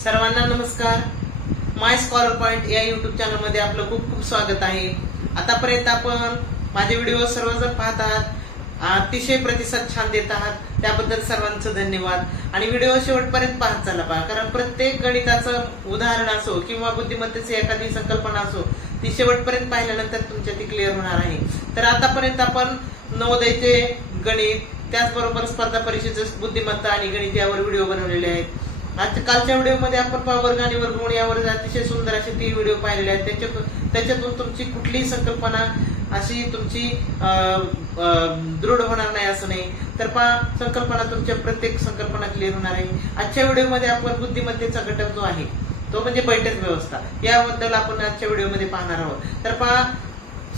सर्वांना नमस्कार. My scholar point या युट्यूब चॅनलमध्ये आपलं खूप खूप स्वागत आहे. आतापर्यंत आपण माझे व्हिडिओ सर्वजण पाहतात. अतिशय प्रतिसाद छान देत आहात. त्याबद्दल सर्वांचं धन्यवाद. आणि व्हिडिओ शेवटपर्यंत पाहत चाला पहा कारण प्रत्येक गणिताचं उदाहरण असो किंवा बुद्धिमत्तेची एखादी संकल्पना असो ती शेवटपर्यंत पाहिल्यानंतर तुमच्या ती क्लिअर होणार आहे. तर आतापर्यंत आपण नवोदयचे गणित त्याचबरोबर स्पर्धा परीक्षेचं बुद्धिमत्ता आणि गणित यावर व्हिडिओ बनवलेले आहेत. आज कालच्या व्हिडिओमध्ये आपण पहा वर्ग आणि वर्गमूळ यावर अतिशय सुंदर असे तीन व्हिडिओ पाहिलेले आहेत. त्याच्या त्याच्यातून तुमची कुठलीही संकल्पना अशी तुमची दृढ होणार नाही असं नाही. तर पहा संकल्पना तुमच्या प्रत्येक संकल्पना क्लिअर होणार आहे. आजच्या व्हिडिओमध्ये आपण बुद्धिमत्तेचा घटक जो आहे तो म्हणजे बैठक व्यवस्था. याबद्दल आपण आजच्या व्हिडिओमध्ये पाहणार आहोत. तर पहा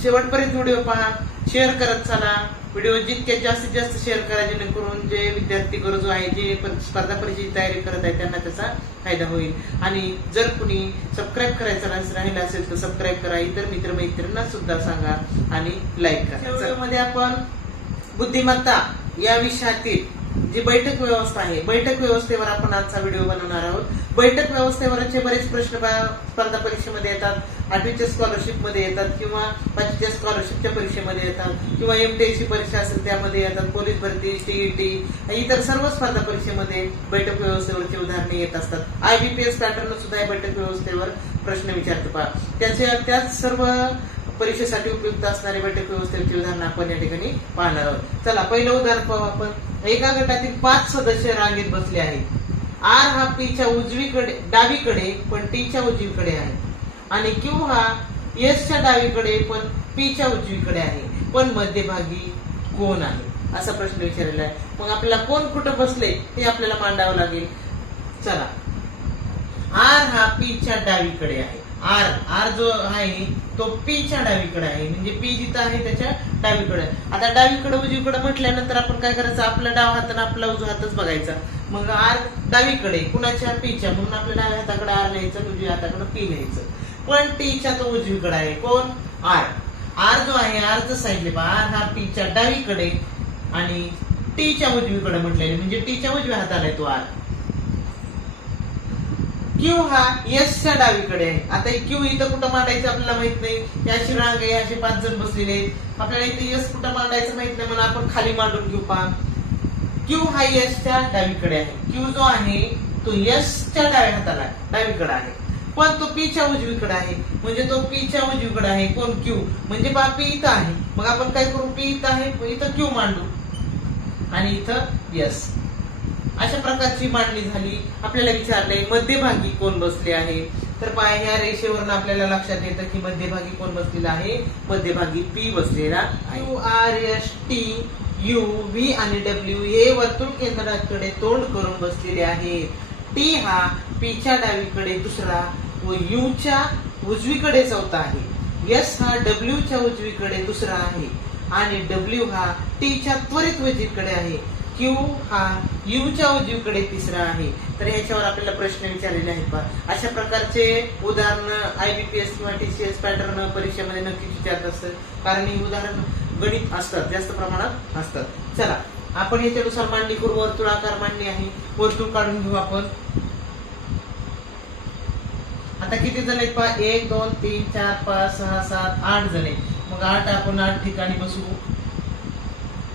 शेवटपर्यंत व्हिडिओ पहा. शेअर करत चला. व्हिडिओ जितके जास्तीत जास्त शेअर करा जेणेकरून जे विद्यार्थी गरजू आहे जे स्पर्धा परीक्षेची तयारी करत आहे त्यांना त्याचा फायदा होईल. आणि जर कुणी सबस्क्राईब करायचं राहिलं असेल तर सबस्क्राईब करा. इतर मित्र मैत्रिणींना सुद्धा सांगा आणि लाईक करा. व्हिडिओमध्ये आपण बुद्धिमत्ता या विषयातील जी बैठक व्यवस्था आहे बैठक व्यवस्थेवर आपण आजचा व्हिडिओ बनवणार आहोत. बैठक व्यवस्थेवरचे बरेच प्रश्न स्पर्धा परीक्षेमध्ये येतात आठवीच्या स्कॉलरशिपमध्ये येतात किंवा पाचवीच्या स्कॉलरशिपच्या परीक्षेमध्ये येतात किंवा एमटीएसी परीक्षा असेल त्यामध्ये येतात पोलीस भरती टीईटी इतर सर्व स्पर्धा परीक्षेमध्ये बैठक व्यवस्थेवरची उदाहरणे येत असतात. आयबीपीएस पॅटर्न सुद्धा या बैठक व्यवस्थेवर प्रश्न विचारतो पहा. त्याचे त्याच सर्व परीक्षेसाठी उपयुक्त असणारे बैठक व्यवस्थेची उदाहरण आपण या ठिकाणी पाहणार आहोत. चला पहिलं उदाहरण पाहू आपण. एका गटातील पाच सदस्य रांगेत बसले आहेत. आर हा पीच्या उजवीकडे डावीकडे पण टीच्या उजवीकडे आहे. आणि क्यू हा एसच्या डावीकडे पण पीच्या उजवीकडे आहे. पण मध्यभागी कोण आहे? असा प्रश्न विचारलेला आहे. मग आपल्याला कोण कुठं बसले ते आपल्याला मांडावं लागेल. चला. आर हा पीच्या डावीकडे आहे. आर आर जो आहे तो पीच्या डावीकडे आहे. म्हणजे पी जिथं आहे त्याच्या डावीकडे आता डावीकडे उजवीकडे म्हटल्यानंतर आपण काय करायचं? आपला डाव हात आपला उजवा हातच बघायचा. मग आर डावीकडे कुणाच्या? पीच्या म्हणून आपल्या डाव्या हाताकडे आर लिहायचं आणि उजव्या हाताकडे पी लिहायचं. पण टीच्या तो उजवीकडे आहे. कोण? आर आर जो आहे आरचं साईडले बा आर हा पीच्या डावीकडे आणि टीच्या उजवीकडे म्हटलेले म्हणजे टीच्या उजव्या हाताला आहे तो आर क्यू हा एसच्या डावीकडे आहे. आता क्यू इथं कुठं मांडायचं आपल्याला माहीत नाही. याची रांग आहे असे पाच जण बसलेले आपल्याला इथे यस कुठं मांडायचं माहीत नाही म्हणून आपण खाली मांडून घेऊ पहा. क्यू हा एसच्या डावीकडे आहे. क्यू जो आहे तो एसच्या डाव्या हाताला डावीकडे आहे. पण तो पीच्या उजवीकडे आहे. म्हणजे तो पीच्या उजवीकडे आहे. कोण क्यू म्हणजे बा पी इथं आहे. मग आपण काय करू? पी इथं आहे. इथं क्यू मांडू. आणि इथं यस अशा प्रकारची मांडणी झाली. आपल्याला विचारले मध्यभागी कोण बसले आहे? तर पाय ह्या रेषेवरून आपल्याला लक्षात येतं की मध्यभागी कोण बसलेला आहे? मध्यभागी पी बसलेला U R S T U V आणि डब्ल्यू हे वर्तुळ केंद्राकडे तोंड करून बसलेले आहेत टी हा पीच्या डावीकडे दुसरा व U च्या उजवीकडे चौथा आहे. एस हा डब्ल्यूच्या च्या उजवीकडे दुसरा आहे आणि डब्ल्यू हा टीच्या च्या त्वरित उजवीकडे आहे. क्यू हा U उजवीकडे तिसरा आहे. तर ह्याच्यावर आपल्याला प्रश्न विचारलेले आहेत बा. अशा प्रकारचे उदाहरण आयबीपीएस किंवा टीसीएस पॅटर्न परीक्षेमध्ये नक्कीच विचारत असतात. कारण ही उदाहरण गणित असतात जास्त प्रमाणात असतात. चला आपण याच्यानुसार मांडणी करू. वर्तुळाकार मांडणी आहे. वर्तुळ काढून घेऊ आपण. आता किती जण आहेत पहा? एक दोन तीन चार पाच सहा सात आठ जण आहेत. मग आठ आपण आठ ठिकाणी बसू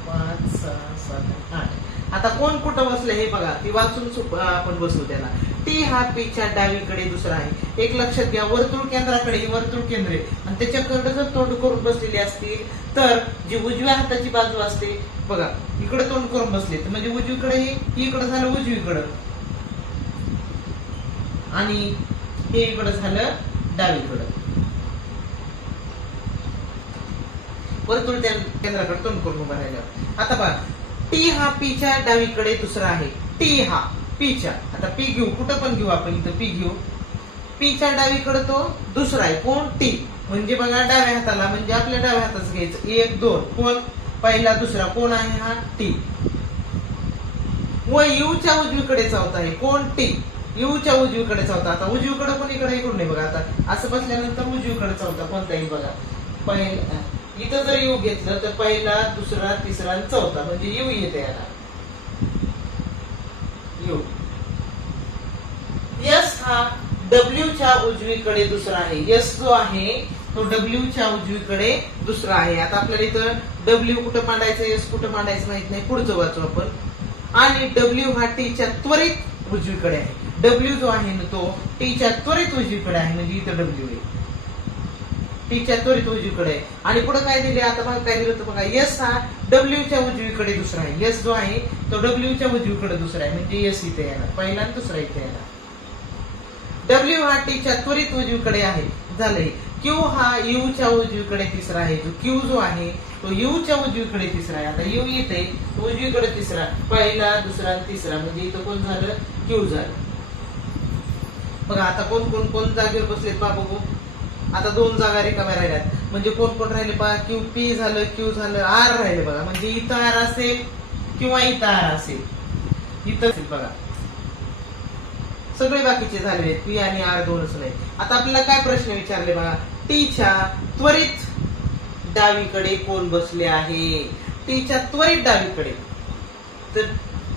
पाच सहा सात आठ. आता कोण कुठं बसले हे बघा. ती वाचून आपण बसू त्याला. टी हा पीच्या डावीकडे दुसरा आहे. एक लक्षात घ्या वर्तुळ केंद्राकडे ही वर्तुळ केंद्रे आणि त्याच्याकडे जर तोंड करून बसलेली असतील तर जी उजव्या हाताची बाजू असते बघा इकडे तोंड करून बसले. तर म्हणजे उजवीकडे हे इकडे झालं उजवीकडं. आणि हे इकडं झालं डावीकडं. वर्तुळ त्या केंद्राकडे तोंड करून उभा राहिल्यावर. आता पहा टी हा पीच्या डावीकडे दुसरा आहे. टी हा पीच्या. आता पी घेऊ कुठं पण घेऊ आपण इथं पी घेऊ. पीच्या डावीकडे तो दुसरा आहे. कोण? टी. म्हणजे बघा डाव्या हाताला म्हणजे आपल्या डाव्या हाताच घ्यायचं. एक दोन. कोण? पहिला दुसरा. कोण आहे हा? टी. व यूच्या उजवीकडे चौथा आहे. कोण? टी. यूच्या उजवीकडे चौथा आता उजवीकडे पण इकडे इकडून नाही बघा. आता असं बसल्यानंतर उजवीकडे चौथा कोणताही बघा. पहिला इथं जर यू घेतलं तर पहिला दुसरा तिसरा आणि चौथा म्हणजे यू येते याला यू यस डब्ल्यू च्या उजवीकडे दुसरा आहे. यस जो आहे तो डब्ल्यू च्या उजवीकडे दुसरा आहे. आता आपल्याला इथं डब्ल्यू कुठं मांडायचं यस कुठं मांडायचं माहीत नाही. पुढचं वाचू आपण. आणि डब्ल्यू हा टी च्या त्वरित उजवीकडे आहे. डब्ल्यू जो आहे ना तो टीच्या त्वरित उजवीकडे आहे. म्हणजे इथं डब्ल्यू आहे. टी त्वरित उजवीकडे. आहे आणि पुढे काय दिले? आता बघा काय दिलं होतं बघा? यस हा डब्ल्यू च्या उजवीकडे दुसरा आहे. यस जो आहे तो डब्ल्यू च्या उजवीकडे दुसरा आहे. म्हणजे यस इथे येणार पहिला आणि दुसरा इथे येणार डब्ल्यू हा टीच्या त्वरित उजवीकडे आहे. झालंय. क्यू हा यू च्या उजवीकडे तिसरा आहे. जो क्यू जो आहे तो यू च्या उजवीकडे तिसरा आहे. आता यू येते उजवीकडे तिसरा. पहिला दुसरा आणि तिसरा. म्हणजे इथं कोण झालं? क्यू झालं. बघा आता कोण कोण कोण जागेवर बसलेत? बाबा बघू. आता दोन जागा रिकाम्या राहिल्यात. म्हणजे कोण कोण राहिले पहा क्यू पी झालं क्यू झालं आर राहिले बघा. म्हणजे इथं आर असेल किंवा इथं आर असेल. इथं असेल बघा. सगळे बाकीचे झाले आहेत पी आणि आर दोनच नाही. आता आपल्याला काय प्रश्न विचारले बघा. टीच्या त्वरित डावीकडे कोण बसले आहे? टीच्या त्वरित डावीकडे. तर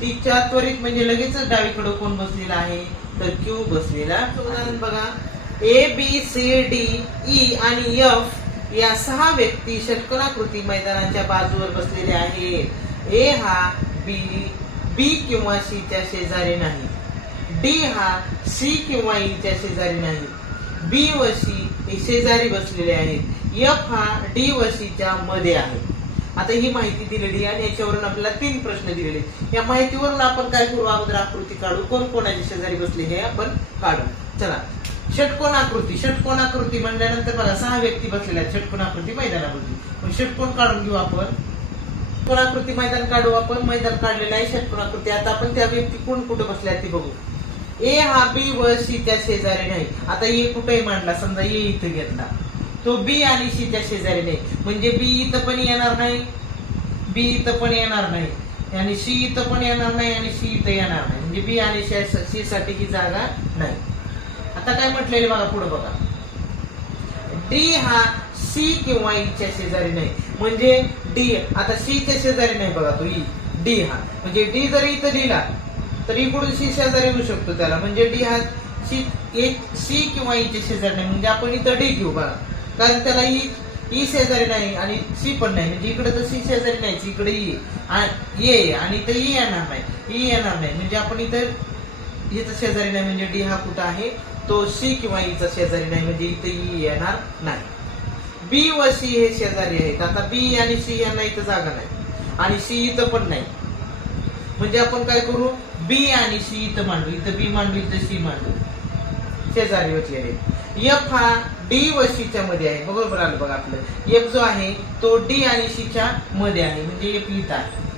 टीच्या त्वरित म्हणजे लगेचच डावीकडे कोण बसलेला आहे? तर क्यू बसलेला उदाहरण बघा. A B C D E आणि एफ या सहा व्यक्ती षटकोनाकृती मैदानाच्या बाजूवर बसलेले आहेत. ए हा बी बी किंवा सी च्या शेजारी नाही. डी हा सी किंवा e ईच्या शेजारी नाही. बी व सी शेजारी बसलेले आहेत. एफ हा डी व सीच्या मध्ये आहे. आता ही माहिती दिलेली आहे आणि याच्यावरून आपल्याला तीन प्रश्न दिलेले आहेत. या माहितीवरून आपण काय करू? अगोदर आकृती काढू. कोण कोणाच्या शेजारी बसले हे आपण काढू. चला. षटकोनाकृती षटकोनाकृती म्हणल्यानंतर बघा सहा व्यक्ती बसलेल्या आहेत षटकोनाकृती मैदानामध्ये. पण षटकोन काढून घेऊ आपण. कोणाकृती मैदान काढू आपण मैदान काढलेलं आहे षटकोनाकृती. आता आपण त्या व्यक्ती कोण कुठे बसल्या ती ते बघू. ए हा बी व सी त्या शेजारी नाही. आता ए कुठेही मांडला समजा ए इथं घेतला. तो बी आणि सी त्या शेजारी नाही. म्हणजे बी इथं पण येणार नाही बी इथं पण येणार नाही आणि सी इथं पण येणार नाही आणि सी इथं येणार नाही. म्हणजे बी आणि सी साठी ही जागा नाही. आता काय म्हटलेले बघा पुढे बघा. डी हा सी किंवा E शेजारी नाही. म्हणजे डी आता सी च्या शेजारी नाही बघा तो e. ई डी हा. म्हणजे डी जर इथं लिहिला तर इकडून सी शेजारी येऊ शकतो त्याला. म्हणजे डी हा सी एक सी किंवा e ई शेजारी नाही. म्हणजे आपण इथं डी घेऊ बघा. कारण त्याला ई ई शेजारी नाही आणि सी पण नाही. म्हणजे इकडे तर सी शेजारी नाही इकडे ई ये आणि इथं ई येणार नाही. ई येणार नाही. म्हणजे आपण इथं इथं शेजारी नाही. म्हणजे डी हा कुठं आहे? तो सी किंवा ईचा शेजारी नाही म्हणजे इथं ई येणार नाही. बी व सी हे शेजारी आहेत. आता बी आणि सी यांना इथं जागा नाही. आणि सी इथं पण नाही. म्हणजे आपण काय करू? बी आणि सी इथं मांडू. इथं बी मांडू इथं सी मांडू. शेजारी बसलेले एफ हा डी व सीच्या मध्ये आहे. बरोबर आलं बघा आपलं. एफ जो आहे तो डी आणि सीच्या मध्ये आहे. म्हणजे एफ इथं आहे.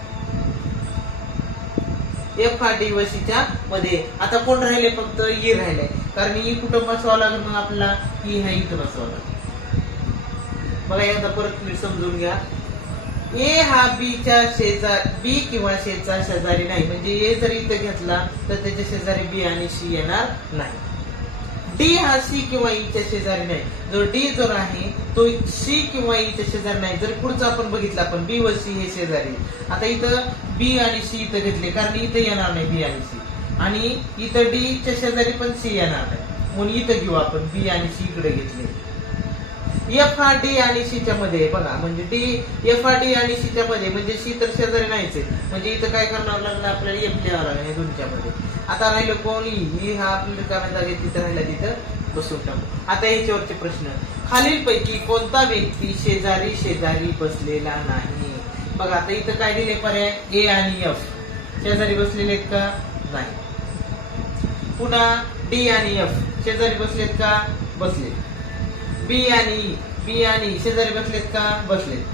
एफ हा डी व सीच्या मध्ये आता कोण राहिले? फक्त ई राहिले. कारण ही कुठं बसवावं लागेल मग आपल्याला? ही हा इथं बसवावं लागेल. बघा एकदा परत नीट समजून घ्या. ए हा बीच्या शेजार बी किंवा शेचा शेजारी नाही. म्हणजे ए जर इथं घेतला तर त्याच्या शेजारी बी आणि सी येणार नाही. डी हा सी किंवा e ईच्या शेजारी नाही. जो डी जर आहे तो सी किंवा e ईच्या शेजारी नाही. जर पुढचा आपण बघितला आपण बी व सी हे शेजारी. आता इथं बी आणि सी इथं घेतले कारण इथं येणार नाही बी आणि सी आणि इथं डी च्या शेजारी पण सी येणार आहे. म्हणून इथं घेऊ आपण बी आणि सी इकडे घेतले. एफ हा डी आणि सीच्या मध्ये आहे बघा म्हणजे डी एफ हा डी आणि सीच्या मध्ये म्हणजे सी तर शेजारी नाहीच आहे. म्हणजे इथं काय करणार लागलं आपल्याला एफ लिहावं लागेल या दोनच्या मध्ये. आता राहिलं कोण? ई हा आपल्याला काय जागे तिथं राहिला तिथं बसून टाकू. आता याच्यावरचे प्रश्न. खालीलपैकी कोणता व्यक्ती शेजारी शेजारी बसलेला नाही? बघा आता इथं काय दिले पर्याय? ए आणि एफ शेजारी बसलेले का? नाही. पुन्हा डी आणि एफ. शेजारी बसलेत का? बसले बी आणि ई. बी आणि ई. शेजारी बसलेत का? बसलेत.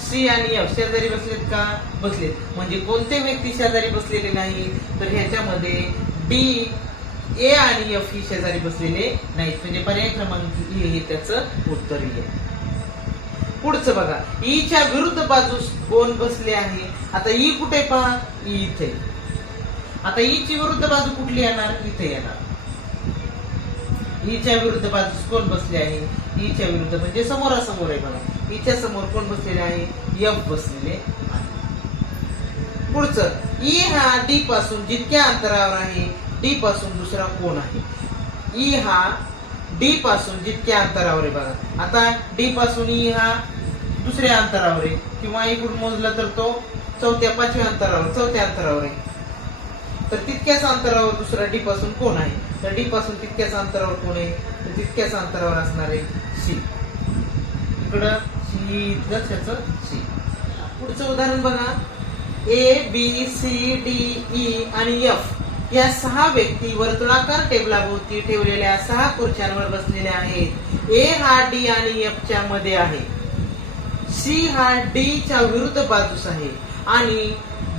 सी आणि एफ. शेजारी बसलेत का? बसलेत. म्हणजे कोणते व्यक्ती शेजारी बसलेले नाही तर ह्याच्यामध्ये डी ए आणि एफ ही शेजारी बसलेले नाहीत. म्हणजे पर्याय क्रमांक ई हे त्याचं उत्तर आहे. पुढचं बघा. ईच्या विरुद्ध बाजूस कोण बसले आहे? आता ई कुठे पहा? ई इथे. आता ईची ची विरुद्ध बाजू कुठली येणार? इथे येणार. ईच्या विरुद्ध बाजूस कोण बसले आहे? ईच्या विरुद्ध म्हणजे समोरासमोर आहे बघा. ईच्या समोर कोण बसलेले आहे? यफ बसलेले आहे. पुढचं ई हा डी पासून जितक्या अंतरावर आहे डी पासून दुसरा कोण आहे? ई हा डी पासून जितक्या अंतरावर आहे बघा. आता डी पासून ई हा दुसऱ्या अंतरावर आहे. किंवा इकडून मोजला तर तो चौथ्या पाचव्या अंतरावर चौथ्या अंतरावर आहे. तर तितक्याच अंतरावर दुसरा डी पासून कोण आहे? तर डी पासून तितक्याच अंतरावर कोण आहे? तर तितक्याच अंतरावर असणार आहे सी इकडं सी इथलं त्याचं सी पुढचं उदाहरण बघा. A B C D E आणि एफ या सहा व्यक्ती वर्तुळाकार टेबलाभोवती ठेवलेल्या सहा खुर्च्यांवर बसलेल्या आहेत. ए हा डी आणि एफ च्या मध्ये आहे. सी हा डी च्या विरुद्ध बाजूस आहे. आणि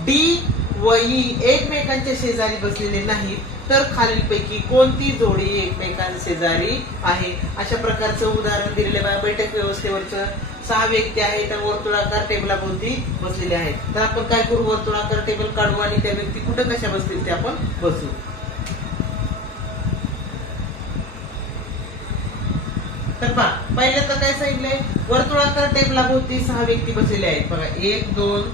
डी व एकमेकांच्या शेजारी बसलेले नाहीत तर खालीलपैकी कोणती जोडी एकमेकांच्या शेजारी आहे? अशा प्रकारचं उदाहरण दिलेलं आहे बैठक व्यवस्थेवरचं. सहा व्यक्ती आहे त्या वर्तुळाकार टेबलाभोवती बसलेले आहेत. तर आपण काय करू? वर्तुळाकार टेबल काढू आणि त्या व्यक्ती कुठं कशा बसतील ते आपण बसू. तर पहा पहिल्यांदा तर काय सांगितलंय? वर्तुळाकार टेबलाभोवती सहा व्यक्ती बसलेल्या आहेत. बघा एक दोन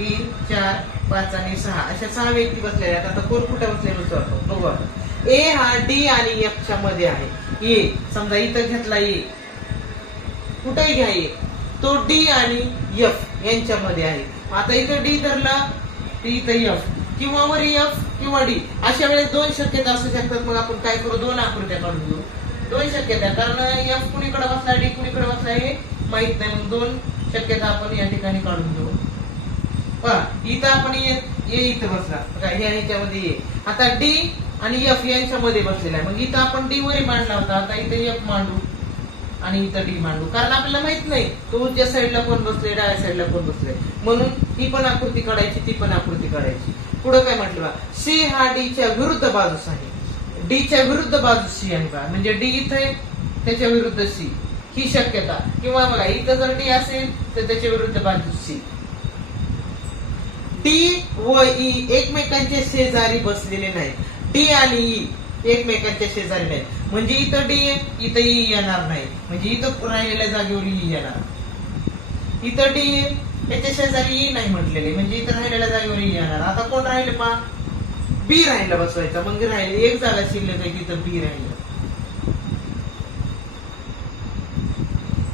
तीन चार पाच आणि सहा. अशा सहा व्यक्ती बसलेल्या आहेत. आता कोण कुठे बसले बसतो आपण ए हा डी आणि एफ च्या मध्ये आहे. ए समजा इथं घेतला ए. कुठेही घ्या ए. तो डी आणि एफ यांच्यामध्ये आहे. आता इथं डी धरला इथं एफ किंवा वर एफ किंवा डी अशा वेळेस दोन शक्यता असू शकतात. मग आपण काय करू? दोन आकृत्या काढून घेऊ. दोन शक्यता. कारण एफ कुणीकडे बसला डी कुणीकडे बसला हे माहीत नाही. मग दोन शक्यता आपण या ठिकाणी काढून घेऊ. इथं आपण ए इथं बसला. बघा हे ह्याच्यामध्ये आता डी आणि एफ यांच्यामध्ये बसलेला आहे. मग इथं आपण डी वरी मांडला होता. आता इथं एफ मांडू आणि इथं डी मांडू. कारण आपल्याला माहीत नाही तो उजच्या साईडला कोण बसले डाव्या साईडला कोण बसले म्हणून ही पण आकृती काढायची ती पण आकृती काढायची. पुढे काय म्हटलं बा? सी हा डी च्या विरुद्ध बाजूस आहे. डी च्या विरुद्ध बाजू सी आहे का म्हणजे डी इथं आहे त्याच्या विरुद्ध सी ही शक्यता. किंवा बघा इथं जर डी असेल तर त्याच्या विरुद्ध बाजू सी टी व ई एकमेकांच्या शेजारी बसलेले नाही डी आणि ई एकमेकांच्या शेजारी नाही म्हणजे इथं डी इथं ई येणार नाही. म्हणजे इथं राहिलेल्या जागेवर ई येणार. इथं डी याच्या शेजारी ई नाही म्हटलेले. म्हणजे इथं राहिलेल्या जागेवर ई येणार. आता कोण राहिले पा बी राहिला बसवायचा. मग राहिले. एक जागा शिल्लक आहे तिथं बी राहिलं.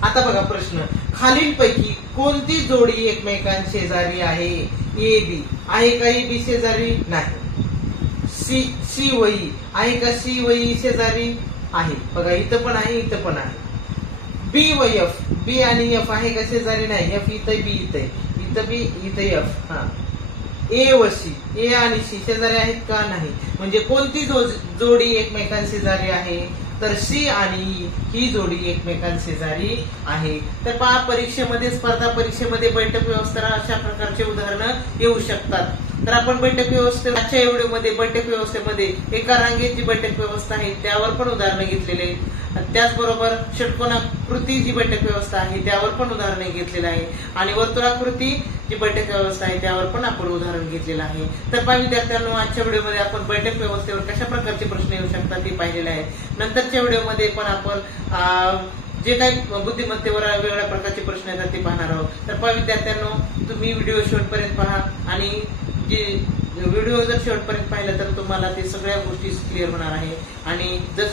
आता बघा प्रश्न. खालीलपैकी कोणती जोडी एकमेकांशेजारी आहे? A B. आहे का ए बी शेजारी? नाही. सी सी वही आहे का सी वही शेजारी? आहे. बघा इथं पण आहे इथं पण आहे. बी व एफ. बी आणि एफ आहे का शेजारी? नाही. एफ इथं बी इथं इथं बी इथं एफ. हा. ए व सी. ए आणि सी शेजारी आहेत का? नाही. म्हणजे कोणती जोडी एकमेकांशेजारी आहे? तर सी आणि ही जोडी एकमेकांशेजारी आहे. तर पहा परीक्षेमध्ये स्पर्धा परीक्षेमध्ये बैठक व्यवस्था अशा प्रकारचे उदाहरणं येऊ शकतात. तर आपण बैठक व्यवस्थे आजच्या बैठक व्यवस्थेमध्ये एका रांगेत जी बैठक व्यवस्था आहे त्यावर पण उदाहरणं घेतलेले त्याचबरोबर षटकोनाकृती जी बैठक व्यवस्था आहे त्यावर पण उदाहरणे घेतलेलं आहे. आणि वर्तुळाकृती जी बैठक व्यवस्था आहे त्यावर पण आपण उदाहरण घेतलेलं आहे. तर पहा विद्यार्थ्यांनो आजच्या व्हिडिओमध्ये आपण बैठक व्यवस्थेवर कशा प्रकारचे प्रश्न येऊ शकतात ते पाहिलेले आहे नंतरच्या व्हिडिओमध्ये पण आपण जे काही बुद्धिमत्तेवर वेगवेगळ्या प्रकारचे प्रश्न येतात ते पाहणार आहोत. तर पहा विद्यार्थ्यांनो तुम्ही व्हिडिओ शेवटपर्यंत पहा आणि जे व्हिडिओ जर शेवटपर्यंत पाहिलं तर तुम्हाला ते सगळ्या गोष्टी क्लिअर होणार आहे. आणि जर